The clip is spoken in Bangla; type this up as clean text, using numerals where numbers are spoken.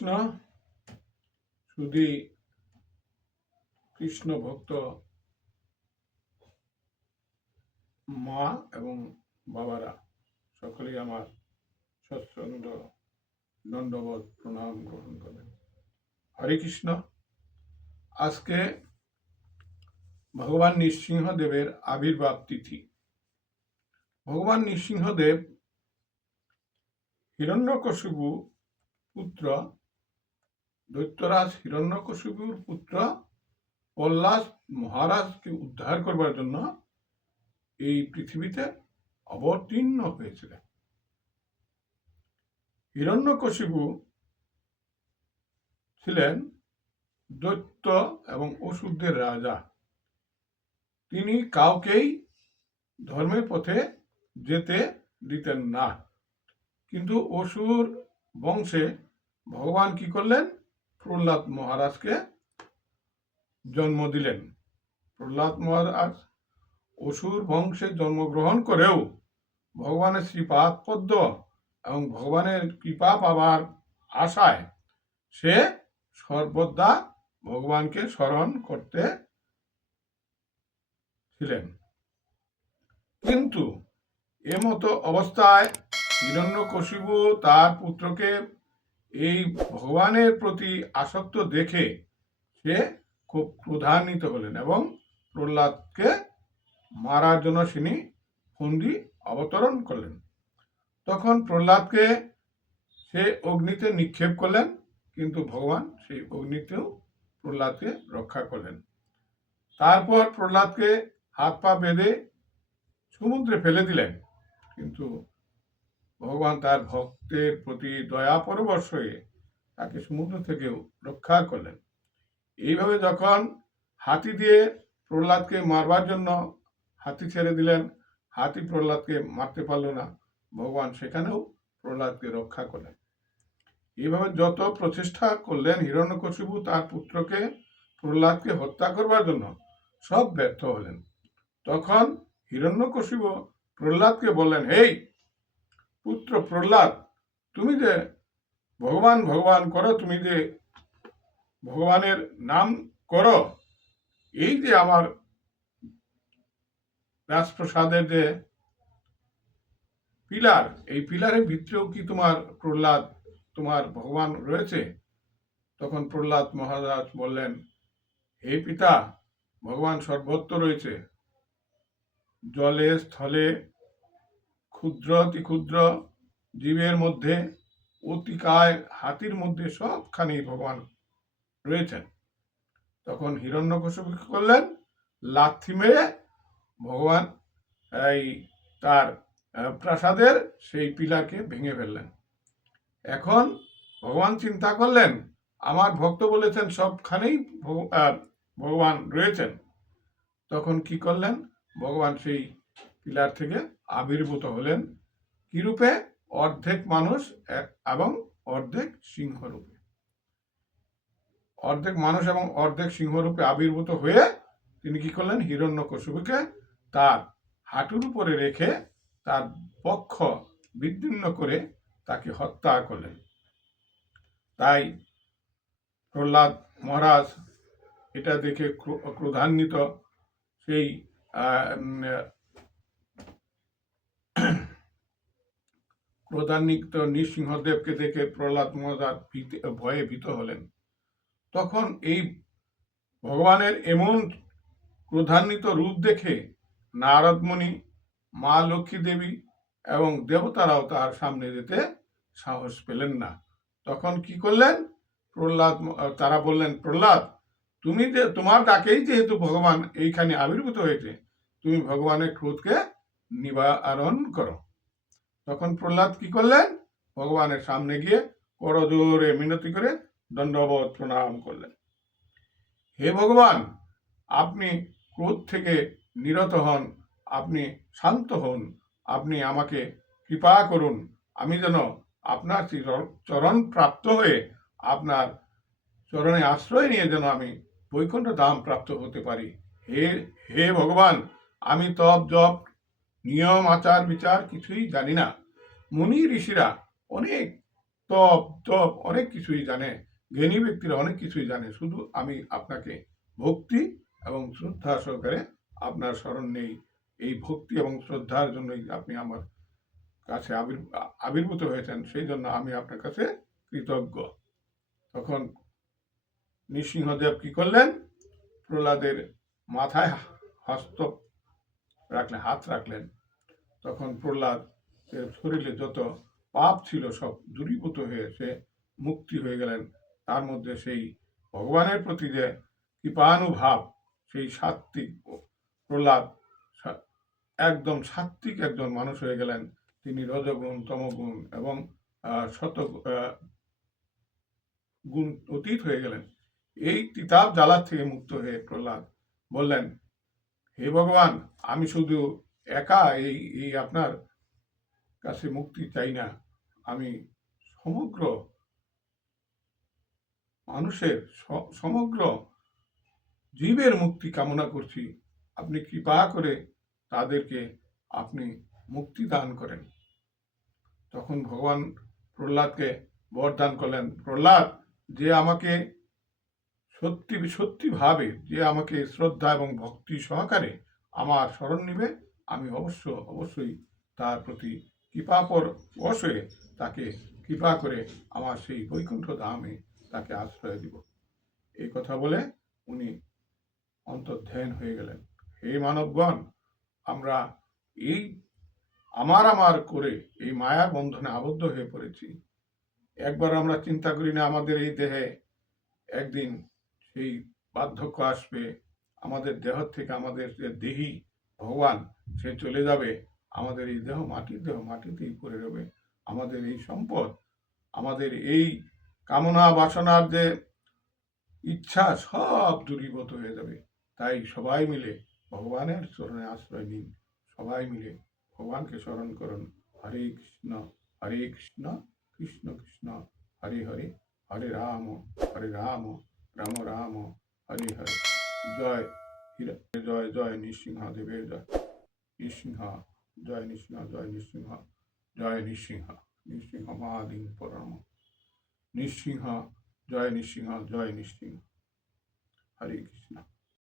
কৃষ্ণ। শুধু কৃষ্ণ ভক্ত মা এবং বাবারা সকলেই আমার সচ্ছন্দ দণ্ডবোধ প্রণাম গ্রহণ করেন। হরে কৃষ্ণ। আজকে ভগবান নৃসিংহদেবের আবির্ভাব তিথি। ভগবান নৃসিংহদেব হিরণ্যকশিপু পুত্র, দৈত্যরাজ হিরণ্যকশিপুর পুত্র প্রহ্লাদ মহারাজকে উদ্ধার করবার জন্য এই পৃথিবীতে অবতীর্ণ হয়েছিলেন। হিরণ্যকশিপু ছিলেন দৈত্য এবং অসুরদের রাজা। তিনি কাউকেই ধর্মের পথে যেতে দিতেন না। কিন্তু অসুর বংশে ভগবান কি করলেন? প্রহ্লাদ মহারাজকে জন্ম দিলেন। প্রহ্লাদ মহারাজ অসুর বংশে জন্মগ্রহণ করেও ভগবানের শ্রীপাদ পদ্ম এবং ভগবানের কৃপা পাবার আশায় সে সর্বদা ভগবানকে স্মরণ করতে ছিলেন। কিন্তু এমতো অবস্থায় হিরণ্যকশিপু তার পুত্রকে এই ভগবানের প্রতি আসক্ত দেখে সে খুব ক্রোধান্বিত হলেন এবং প্রহ্লাদকে মারার জন্য তিনি ফন্দি অবতরণ করলেন। তখন প্রহ্লাদকে সে অগ্নিতে নিক্ষেপ করলেন, কিন্তু ভগবান সেই অগ্নিতেও প্রহ্লাদকে রক্ষা করলেন। তারপর প্রহ্লাদকে হাত পা বেঁধে সমুদ্রে ফেলে দিলেন, কিন্তু ভগবান তার ভক্তের প্রতি দয়া পরবশ হয়ে তাকে সমুদ্র থেকেও রক্ষা করলেন। এইভাবে যখন হাতি দিয়ে প্রহ্লাদকে মারবার জন্য হাতি ছেড়ে দিলেন, হাতি প্রহ্লাদকে মারতে পারল না, ভগবান সেখানেও প্রহ্লাদকে রক্ষা করলেন। এইভাবে যত প্রচেষ্টা করলেন হিরণ্যকশিপু তার পুত্রকে প্রহ্লাদকে হত্যা করবার জন্য, সব ব্যর্থ হলেন। তখন হিরণ্যকশিপু প্রহ্লাদকে বললেন, হেই পুত্র প্রহ্লাদ, তুমি যে ভগবান ভগবান করো, তুমি যে ভগবানের নাম করো, এই যে আমার রাজপ্রসাদের যে পিলার, এই পিলারের ভিতরেও কি তোমার প্রহ্লাদ, তোমার ভগবান রয়েছে? তখন প্রহ্লাদ মহারাজ বললেন, হে পিতা, ভগবান সর্বত্র রয়েছে, জলে স্থলে, ক্ষুদ্র অতি ক্ষুদ্র জীবের মধ্যে, অতিকায় হাতির মধ্যে, সবখানেই ভগবান রয়েছেন। তখন হিরণ্যকশিপু কি করলেন? লাথি মেরে ভগবান এই তার প্রাসাদের সেই পিলারকে ভেঙে ফেললেন। এখন ভগবান চিন্তা করলেন, আমার ভক্ত বলেছেন সবখানেই ভগবান রয়েছেন। তখন কি করলেন? ভগবান সেই পিলার থেকে আবির্ভূত হলেন। কি রূপে? অর্ধেক মানুষ এবং অর্ধেক সিংহরূপে। অর্ধেক মানুষ এবং অর্ধেক সিংহরূপে আবির্ভূত হয়ে তিনি কি করলেন? হিরণ্যকশিপুকে তার হাঁটুর উপরে রেখে তার বক্ষ বিদীর্ণ করে তাকে হত্যা করলেন। তাই প্রহ্লাদ মহারাজ এটা দেখে ক্রোধান্বিত, সেই ক্রোধান্বিত নৃসিংহদেবকে দেখে প্রহ্লাদ মহারাজ ভয়ে ভীত হলেন। তখন এই ভগবানের এমন ক্রোধান্বিত রূপ দেখে নারদ মুনি, মা লক্ষ্মী দেবী এবং দেবতারাও তার সামনে যেতে সাহস পেলেন না। তখন কি করলেন? তারা বললেন, প্রহ্লাদ, তুমি যে তোমার ডাকেই যেহেতু ভগবান এইখানে আবির্ভূত হয়েছে, তুমি ভগবানের ক্রোধকে নিবারণ করো। তখন প্রহ্লাদ কি করলেন? ভগবানের সামনে গিয়ে করজোরে মিনতি করে দণ্ডবোধ প্রণাম করলেন। হে ভগবান, আপনি ক্রোধ থেকে নিরত হন, আপনি শান্ত হন, আপনি আমাকে কৃপা করুন, আমি যেন আপনার চরণ প্রাপ্ত হয়ে আপনার চরণে আশ্রয় নিয়ে যেন আমি বৈকুণ্ঠ ধাম প্রাপ্ত হতে পারি। হে ভগবান, আমি তপ জপ নিয়ম আচার বিচার কিছুই জানি না। মুনি ঋষিরা অনেক তপ তপ অনেক কিছুই জানে, জ্ঞানী ব্যক্তিরা অনেক কিছুই জানে, শুধু আমি আপনাকে ভক্তি এবং শ্রদ্ধা সহকারে আপনার স্মরণ নেই। এই ভক্তি এবং শ্রদ্ধার জন্যই আপনি আমার কাছে আবির্ভূত হয়েছেন, সেই জন্য আমি আপনার কাছে কৃতজ্ঞ। তখন নৃসিংহদেব কি করলেন? প্রহ্লাদের মাথায় হস্ত রাখলেন, হাত রাখলেন। তখন প্রহ্লাদের শরীরে যত পাপ ছিল সব দূরীভূত হয়ে সে মুক্তি হয়ে গেলেন। তার মধ্যে সেই ভগবানের প্রতি যে কৃপানুভাব, সেই সাত্বিক প্রহ্লাদ একদম সাত্বিক একজন মানুষ হয়ে গেলেন। তিনি রজগুণ, তমগুণ এবং শত গুণ অতীত হয়ে গেলেন। এই তিতাব জ্বালা থেকে মুক্ত হয়ে প্রহ্লাদ বললেন, হে ভগবান, আমি শুধু একা এই আপনার কাছে মুক্তি চাই না, আমি সমগ্র মানুষের, সমগ্র জীবের মুক্তি কামনা করছি। আপনি কৃপা করে তাদেরকে আপনি মুক্তি দান করেন। তখন ভগবান প্রহ্লাদকে বরদান করলেন, প্রহ্লাদ, যে আমাকে সত্যি সত্যি ভাবে, যে আমাকে শ্রদ্ধা এবং ভক্তি সহকারে আমার স্মরণ নিবে, আমি অবশ্যই তার প্রতি কৃপাপর হয়ে তাকে কৃপা করে আমার সেই বৈকুণ্ঠ ধামে তাকে আশ্রয় দিব। এই কথা বলে উনি অন্তর্ধ্যান হয়ে গেলেন। হে মানবগণ, আমরা এই আমার করে এই মায়ার বন্ধনে আবদ্ধ হয়ে পড়েছি। একবার আমরা চিন্তা করি না আমাদের এই দেহে একদিন সেই বার্ধক্য আসবে, আমাদের দেহ থেকে আমাদের যে দেহি ভগবান সে চলে যাবে, আমাদের এই দেহ মাটিতেই পড়ে রবে। আমাদের এই সম্পদ, আমাদের এই কামনা বাসনার যে ইচ্ছা সব দূরীভূত হয়ে যাবে। তাই সবাই মিলে ভগবানের চরণে আশ্রয় নিন, সবাই মিলে ভগবানকে স্মরণ করুন। হরে কৃষ্ণ কৃষ্ণ কৃষ্ণ হরে হরে, হরে রাম রাম রাম হরে হরে। জয় জয় জয় নৃসিংহদেবের জয়। নৃসিংহ জয়, নৃসিংহ জয়, নৃসিংহ জয়, নৃসিংহ নৃসিংহ মহাদিন পরম। নৃসিংহ জয়, নৃসিংহ জয়, নৃসিংহ। হরে কৃষ্ণ।